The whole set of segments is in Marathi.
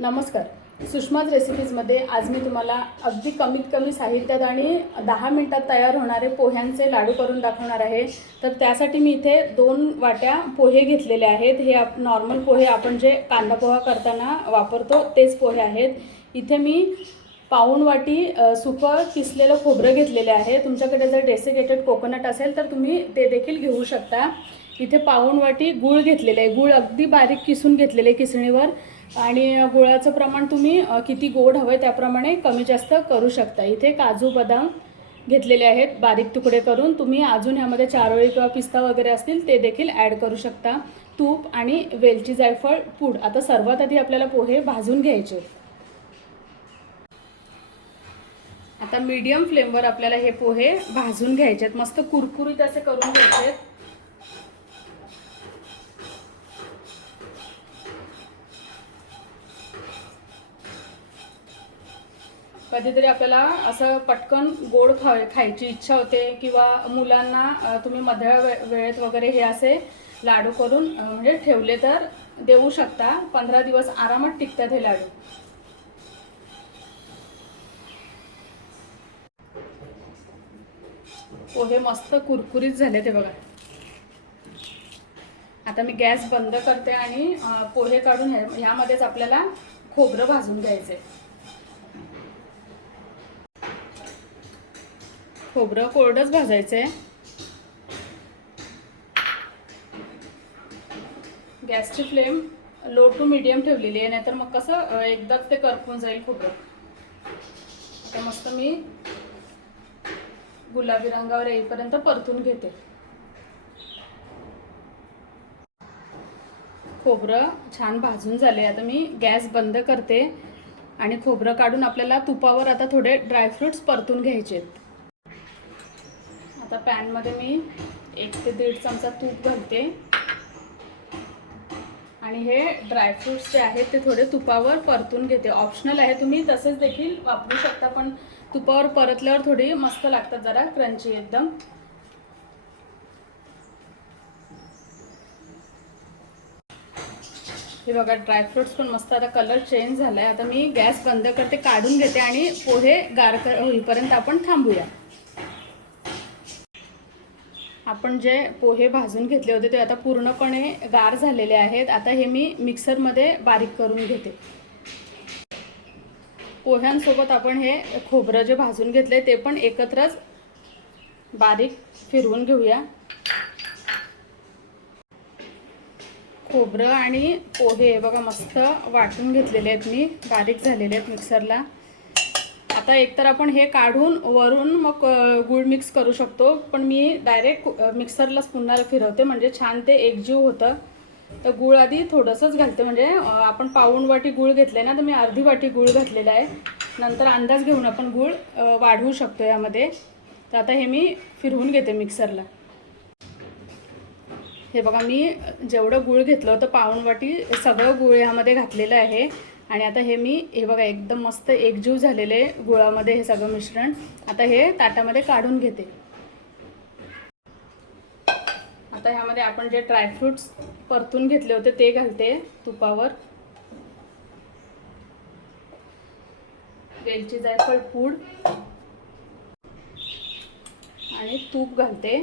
नमस्कार. सुषमाज रेसिपीजमध्ये आज मी तुम्हाला अगदी कमीत कमी साहित्यात आणि दहा मिनटात तयार होणारे पोह्यांचे लाडू करून दाखवणार आहे. तर त्यासाठी मी इथे दोन वाट्या पोहे घेतलेले आहेत. हे आप नॉर्मल पोहे आपण जे कांदा पोहा करताना वापरतो तेच पोहे आहेत. इथे मी पाऊण वाटी सुकं किसलेलं खोबरं घेतलेलं आहे. तुमच्याकडे जर डेसिकेटेड कोकोनट असेल तर तुम्ही ते देखील घेऊ शकता. इथे पाऊण वाटी गूळ घेतलेलं आहे. गूळ अगदी बारीक किसून घेतलेले आहे किसणीवर. आणि गुळाचं प्रमाण तुम्ही किती गोड हवं आहे त्याप्रमाणे कमी जास्त करू शकता. इथे काजू बदाम घेतलेले आहेत बारीक तुकडे करून. तुम्ही अजून ह्यामध्ये चारोळी किंवा पिस्ता वगैरे असतील ते देखील ॲड करू शकता. तूप आणि वेलची जायफळ पूड. आता सर्वात आधी आपल्याला पोहे भाजून घ्यायचे. आहेत. आता मीडियम फ्लेमवर आपल्याला हे पोहे भाजून घ्यायचे आहेत. मस्त कुरकुरीत असे करून घ्यायचे आहेत. कधीतरी आपल्याला असं पटकन गोड खा खायची इच्छा होते किंवा मुलांना तुम्ही मध्य वे वेळेत वगैरे हे असे लाडू करून म्हणजे ठेवले तर देऊ शकता. पंधरा दिवस आरामात टिकतात हे लाडू. हो, पोहे मस्त कुरकुरीत झाले ते बघा. आता मी गॅस बंद करते आणि पोहे काढून ह्यामध्येच आपल्याला खोबरं भाजून घ्यायचे खोबरं कोरडंच आहे गॅसची फ्लेम लो टू मिडियम ठेवलेली आहे नाहीतर मग कसं एकदाच ते करपून जाईल खोबरं. आता मस्त मी गुलाबी रंगावर येईपर्यंत परतून घेते. खोबरं छान भाजून झाले आता मी गॅस बंद करते आणि खोबरं काढून आपल्याला तुपावर आता थोडे ड्रायफ्रुट्स परतून घ्यायचे आहेत आता पॅनमध्ये मी एक ते दीड चमचा तूप घालते. आणि हे ड्रायफ्रुट्स जे आहेत ते थोडे तुपावर परतून घेते. ऑप्शनल आहे तुम्ही तसेच देखील वापरू शकता पण तुपावर परतल्यावर थोडी मस्त लागतात जरा क्रंची एकदम. हे बघा ड्रायफ्रुट्स पण मस्त आता कलर चेंज झालाय. आता मी गॅस बंद करते काढून घेते आणि पोहे गार कर होईपर्यंत आपण थांबूया. आपण जे पोहे भाजून घेतले होते ते आता पूर्णपणे गार झालेले आहेत. आता हे मी मिक्सरमध्ये बारीक करून घेते. पोह्यांसोबत आपण हे खोबरं जे भाजून घेतले ते पण एकत्रच बारीक फिरवून घेऊया. खोबरं आणि पोहे बघा मस्त वाटून घेतलेले आहेत मी. बारीक झालेले आहेत मिक्सरला. आता एकतर आपण हे काढून वरून मग गूळ मिक्स करू शकतो. पण मी डायरेक्ट मिक्सरलाच पुन्हा फिरवते. म्हणजे छान ते एकजीव होतं. तर गूळ आधी थोडंसंच घालते. म्हणजे आपण पाऊण वाटी गूळ घेतले ना तर मी अर्धी वाटी गूळ घातलेला आहे. नंतर अंदाज घेऊन आपण गूळ वाढवू शकतो यामध्ये. तर आता हे मी फिरवून घेते मिक्सरला हे बघा मी जेवढं गूळ घेतलं होतं पाऊण वाटी सगळं गूळ यामध्ये घातलेलं आहे. आणि आता हे मी हे बघा एकदम मस्त एकजीव झालेले गुळामध्ये हे सगळं मिश्रण. आता हे ताटामध्ये काढून घेते. आता ह्यामध्ये आपण जे ड्रायफ्रुट्स परतून घेतले होते ते घालते तुपावर. वेलची जायफळ पूड. आणि तूप घालते.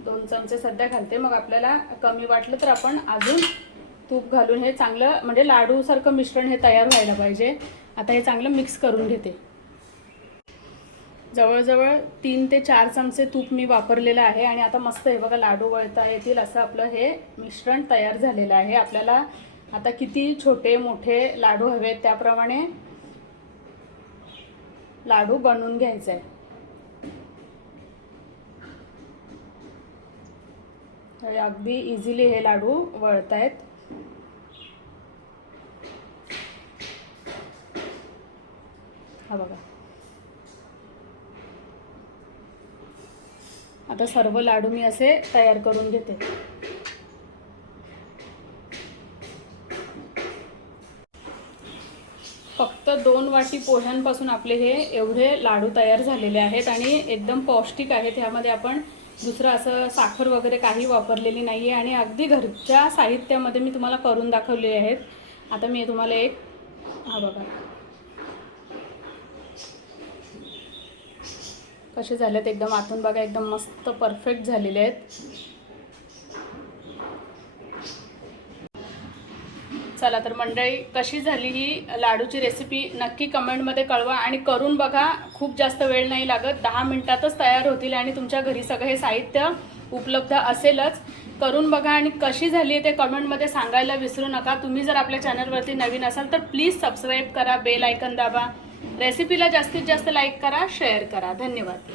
दोन चमचे सध्या घालते. मग आपल्याला कमी वाटलं तर आपण अजून तूप घालून हे चांगलं म्हणजे लाडूसारखं मिश्रण हे तयार व्हायला पाहिजे. आता हे चांगलं मिक्स करून घेते. जवळजवळ तीन ते चार चमचे तूप मी वापरलेलं आहे आणि आता मस्त हे बघा लाडू वळता येतील असं आपलं हे मिश्रण तयार झालेलं आहे. आपल्याला आता किती छोटे मोठे लाडू हवेत त्याप्रमाणे लाडू बनवून घ्यायचं आहे. अगदी इझिली हे लाडू वळत आहेत हा बघा. आता सर्व लाडू मी असे तयार करून घेते. फक्त दोन वाटी पोह्यांपासून आपले हे एवढे लाडू तयार झालेले आहेत आणि एकदम पौष्टिक आहेत. ह्यामध्ये आपण दुसरं असं साखर वगैरे काही वापरलेली नाही आहे आणि अगदी घरच्या साहित्यामध्ये मी तुम्हाला करून दाखवले आहेत. आता मी तुम्हाला एक हा बघा. कसे झालेत? एकदम आतून बघा एकदम मस्त परफेक्ट झालेले आहेत. चला तर मंडळी कशी झाली ही लाडूची रेसिपी नक्की कमेंटमध्ये कळवा आणि करून बघा खूप जास्त वेळ नाही लागत दहा मिनटातच तयार होतील आणि तुमच्या घरी सगळं हे साहित्य उपलब्ध असेलच. करून बघा आणि कशी झाली ते कमेंटमध्ये सांगायला विसरू नका. तुम्ही जर आपल्या चॅनलवरती नवीन असाल तर प्लीज सबस्क्राईब करा बेल आयकन दाबा. रेसिपीला जास्तीत जास्त लाईक करा शेअर करा. धन्यवाद.